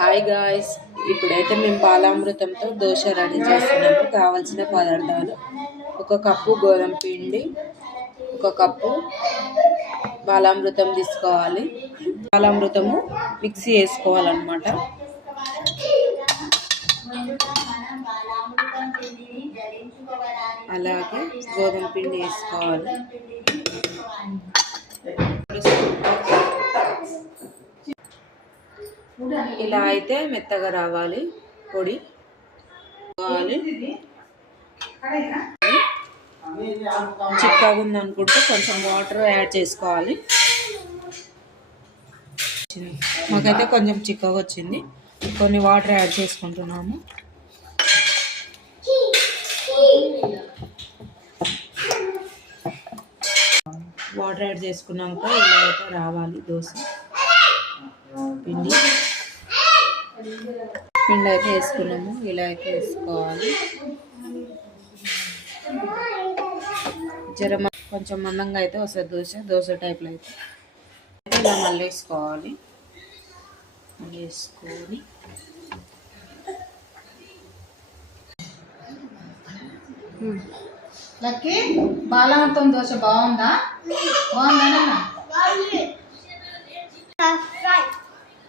Hi guys, ఇప్పుడైతే మేము పాలామృతంతో dosa ready చేస్తున్నాము. కావాల్సిన పదార్థాలు: ఒక కప్పు గోధుమ పిండి, ఒక కప్పు పాలామృతం తీసుకోవాలి. పాలామృతము మిక్సీ వేసుకోవాలన్నమాట. అలాగే గోధుమ పిండి వేసుకోవాలి. ఇలా అయితే మెత్తగా రావాలి. పొడి చిక్కగా ఉందనుకుంటే కొంచెం వాటర్ యాడ్ చేసుకోవాలి. మాకైతే కొంచెం చిక్కగా వచ్చింది, కొన్ని వాటర్ యాడ్ చేసుకుంటున్నాము. వాటర్ యాడ్ చేసుకున్నాక ఇలా అయితే రావాలి. దోశ పిండి అయితే వేసుకున్నాము. ఇలా అయితే వేసుకోవాలి. కొంచెం మందంగా అయితే వస్తుంది దోశ టైప్లో అయితే ఇలా మళ్ళీ వేసుకోవాలి. వేసుకొని లక్కీ బాలామృతం దోశ బాగుందా? బాగుందా?